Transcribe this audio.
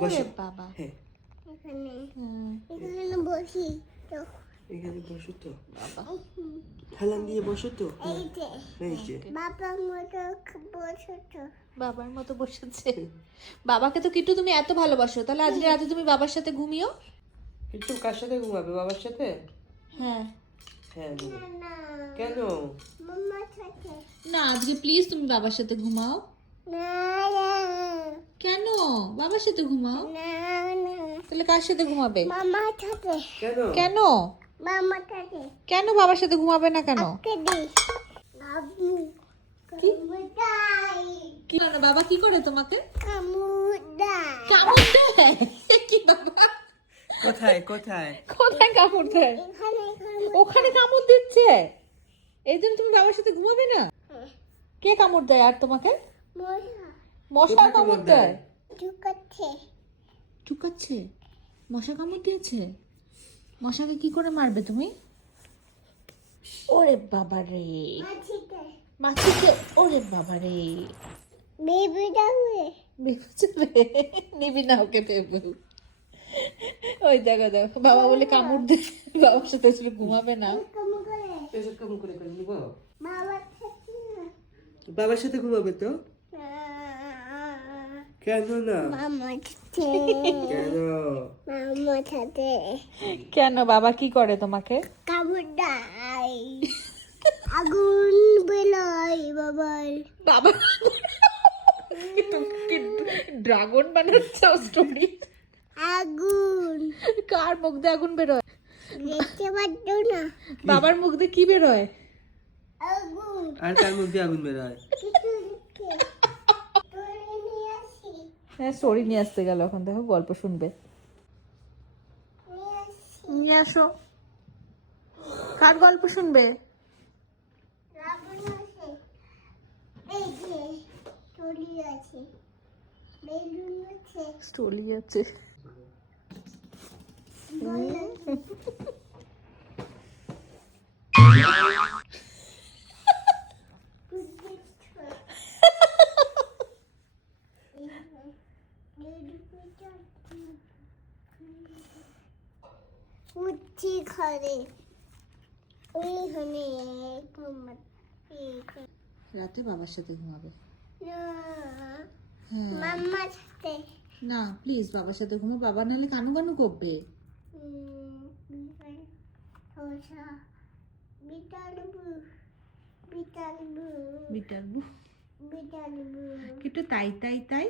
বসো বাবা হ্যাঁ এখানে এখানে বসি তো এখানে বসো তো বাবা হেলান দিয়ে বসো তো এই যে এই যে বাবার মতো বসো তো বাবার মতো বসেছে বাবাকে তো কিট্টু তুমি এত ভালোবাসো, তাহলে আজকে রাতে তুমি বাবার সাথে ঘুমিও। কিন্তু কার সাথে ঘুমাবে বাবার সাথে হ্যাঁ হ্যাঁ ঘুমাবে। না কেন মাম্মা সাথে না, আজকে প্লিজ তুমি বাবার সাথে ঘুমাও। না না কেন? বাবার সাথে ঘুমাও। না না তাহলে কার সাথে ঘুমাবে? মামা সাথে কেন কেন? মামা সাথে কেন বাবার সাথে ঘুমাবে না কেন? কে দি আবু কি? কামুদাই কি না, বাবা কি করে তোমাকে? কামুদাই কামড় দেয়? কি বাবা? কোথায় কোথায় কোথায় কামড় দেয়? এখানে ওখানে কামড় দিচ্ছে, এই জন্য তুমি বাবার সাথে ঘুমাবে না? কে কামড় দেয় আর তোমাকে? মশা মশা কোথায় কামড় কামড় দেয়? দেয়? চুকাচ্ছে চুকাচ্ছে? মশা কামড় দিয়েছে? মশাকে কি করে মারবে তুমি? ওরে বাবা রে, মাছিতে মাছিকে, ওরে বাবা রে, বেবিটা হুয়ে বিপচবে, নিবি না ওকে টেবু। ওই দেখো দেখো, বাবা বলে কামড় দে, বাবার সাথে আসলে ঘুমাবে না। কামু করে এসব কেমন করে করে নিব বাবা সাথে না বাবার সাথে ঘুমাবে তো কেন না মামা সাথে কেন মামা সাথে কেন? বাবা কি করে তোমাকে? কামুদাই আগুন বেলাই বাবাই বাবা ড্রাগন বানাচ্ছে স্টোরি। আগুন কার মুখ দিয়ে আগুন বেরোয়? দেখতে পাচ্ছ না বাবার মুখ দিয়ে কি বেরোয়? আগুন আর কার মধ্যে আগুন বেরোয় কিছু লিখে তোরে নিয়ে আসি হ্যাঁ, স্টোরি নিয়ে আসতে গেল, এখন দেখো গল্প শুনবে। নিয়ে আসি নিয়ে আসো, কার গল্প শুনবে? রাবণ আছে এই যে চলি আছে বেলুন আছে স্টোরি আছে। উচ্ছি ঘরে ওইখানে রাতে বাবার সাথে ঘুমাবে না হ্যাঁ। মাম্মার সাথে না প্লিজ বাবার সাথে ঘুমো, বাবা নাহলে কানু কানু করবে। ধোসা বিটালবু বিটালবু বিটারবু বিটালবু কিন্তু তাই তাই তাই